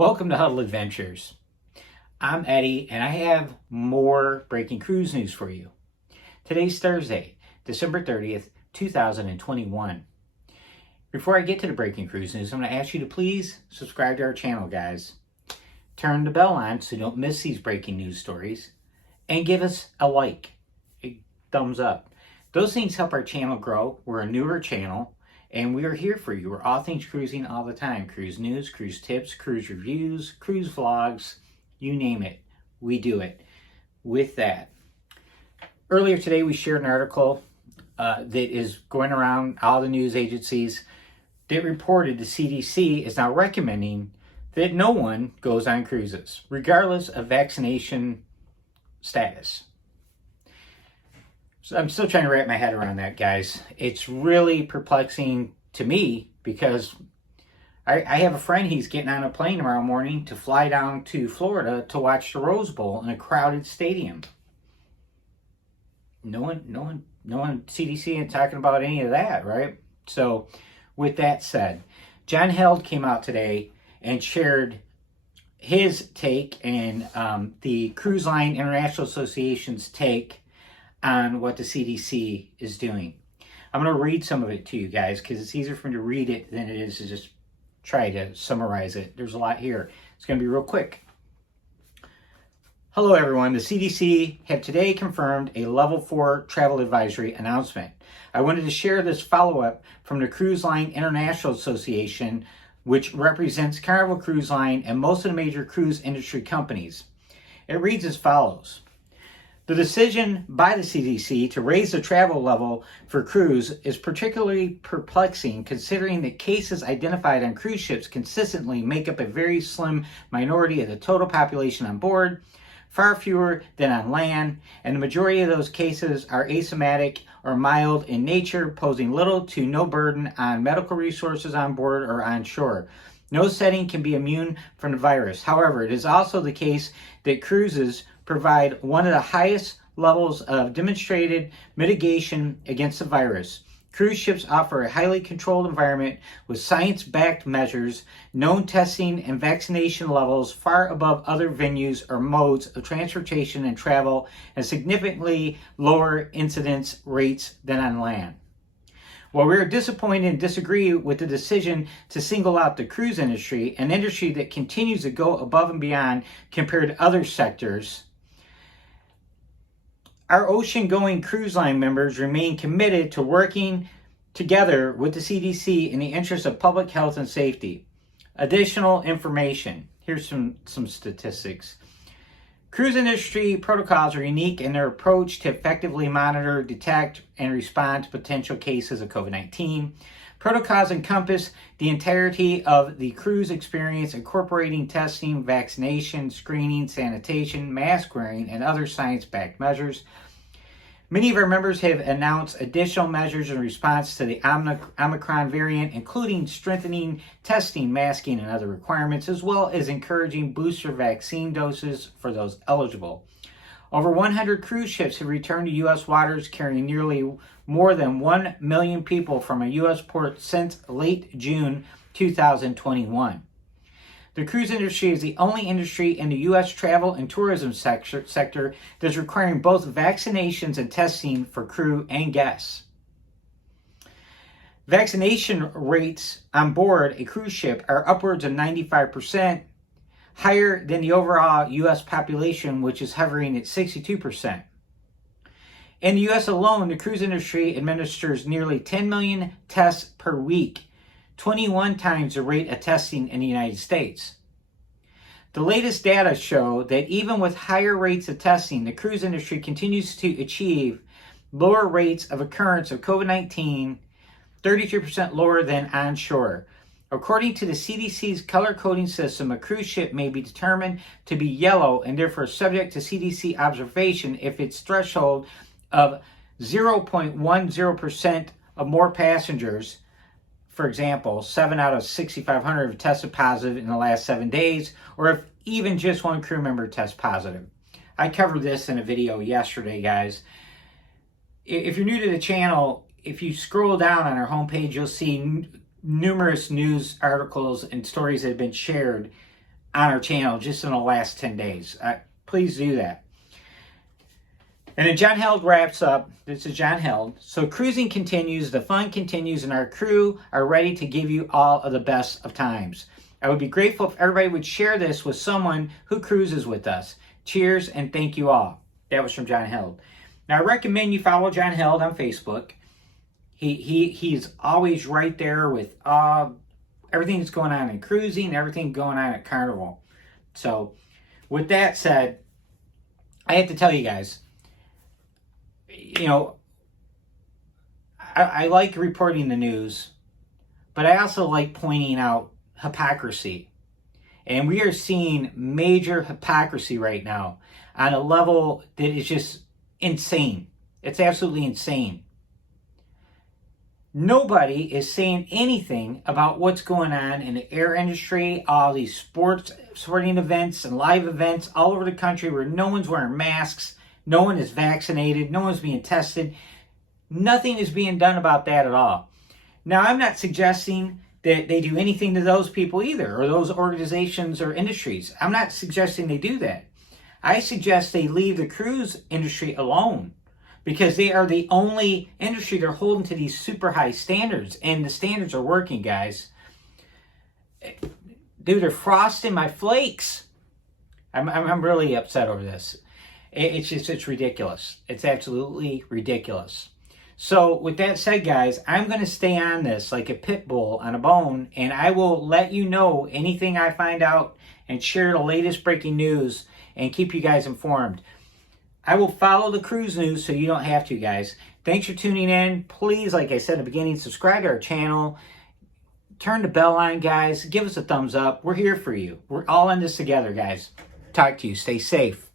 Welcome to Huddle Adventures. I'm Eddie, and I have more breaking cruise news for you. Today's Thursday, December 30th, 2021. Before I get to the breaking cruise news, I'm going to ask you to please subscribe to our channel, guys. Turn the bell on so you don't miss these breaking news stories, and give us a like, a thumbs up. Those things help our channel grow. We're a newer channel, and we are here for you. We're all things cruising all the time. Cruise news, cruise tips, cruise reviews, cruise vlogs, you name it. We do it. With that, earlier today we shared an article that is going around all the news agencies that reported the CDC is now recommending that no one goes on cruises, regardless of vaccination status. So I'm still trying to wrap my head around that, guys. It's really perplexing to me because I have a friend, he's getting on a plane tomorrow morning to fly down to Florida to watch the Rose Bowl in a crowded stadium. No one, CDC ain't talking about any of that, right? So with that said, John Held came out today and shared his take and the Cruise Line International Association's take on what the CDC is doing. I'm going to read some of it to you guys because it's easier for me to read it than it is to just try to summarize it. There's a lot here. It's going to be real quick. Hello everyone. The CDC have today confirmed a level 4 travel advisory announcement. I wanted to share this follow-up from the Cruise Line International Association, which represents Carnival Cruise Line and most of the major cruise industry companies. It reads as follows. The decision by the CDC to raise the travel level for cruise is particularly perplexing considering that cases identified on cruise ships consistently make up a very slim minority of the total population on board, far fewer than on land, and the majority of those cases are asymptomatic or mild in nature, posing little to no burden on medical resources on board or on shore. No setting can be immune from the virus. However, it is also the case that cruises provide one of the highest levels of demonstrated mitigation against the virus. Cruise ships offer a highly controlled environment with science-backed measures, known testing and vaccination levels far above other venues or modes of transportation and travel, and significantly lower incidence rates than on land. While we are disappointed and disagree with the decision to single out the cruise industry, an industry that continues to go above and beyond compared to other sectors, our ocean-going cruise line members remain committed to working together with the CDC in the interest of public health and safety. Additional information. Here's some statistics. Cruise industry protocols are unique in their approach to effectively monitor, detect, and respond to potential cases of COVID-19. Protocols encompass the entirety of the cruise experience, incorporating testing, vaccination, screening, sanitation, mask wearing, and other science-backed measures. Many of our members have announced additional measures in response to the Omicron variant, including strengthening testing, masking, and other requirements, as well as encouraging booster vaccine doses for those eligible. Over 100 cruise ships have returned to U.S. waters, carrying nearly more than 1 million people from a U.S. port since late June 2021. The cruise industry is the only industry in the U.S. travel and tourism sector that is requiring both vaccinations and testing for crew and guests. Vaccination rates on board a cruise ship are upwards of 95%, higher than the overall U.S. population, which is hovering at 62%. In the U.S. alone, the cruise industry administers nearly 10 million tests per week, 21 times the rate of testing in the United States. The latest data show that even with higher rates of testing, the cruise industry continues to achieve lower rates of occurrence of COVID-19, 33% lower than onshore. According to the CDC's color coding system, a cruise ship may be determined to be yellow and therefore subject to CDC observation if its threshold of 0.10% of more passengers, for example, 7 out of 6,500 have tested positive in the last 7 days, or if even just one crew member tests positive. I covered this in a video yesterday, guys. If you're new to the channel, if you scroll down on our homepage, you'll see numerous news articles and stories that have been shared on our channel just in the last 10 days. Please do that. And then John Held wraps up. This is John Held. So cruising continues, the fun continues, and our crew are ready to give you all of the best of times. I would be grateful if everybody would share this with someone who cruises with us. Cheers and thank you all. That was from John Held. Now I recommend you follow John Held on Facebook. He's always right there with everything that's going on in cruising, everything going on at Carnival. So with that said, I have to tell you guys, you know, I like reporting the news, but I also like pointing out hypocrisy. And we are seeing major hypocrisy right now on a level that is just insane. It's absolutely insane. Nobody is saying anything about what's going on in the air industry, all these sporting events and live events all over the country where no one's wearing masks, no one is vaccinated, no one's being tested. Nothing is being done about that at all. Now, I'm not suggesting that they do anything to those people either, or those organizations or industries. I'm not suggesting they do that. I suggest they leave the cruise industry alone, because they are the only industry that are holding to these super high standards, and the standards are working, guys. Dude, they're frosting my flakes. I'm really upset over this. It's ridiculous. It's absolutely ridiculous. So with that said, guys, I'm going to stay on this like a pit bull on a bone, and I will let you know anything I find out and share the latest breaking news and keep you guys informed. I will follow the cruise news so you don't have to, guys. Thanks for tuning in. Please, like I said at the beginning, subscribe to our channel. Turn the bell on, guys. Give us a thumbs up. We're here for you. We're all in this together, guys. Talk to you. Stay safe.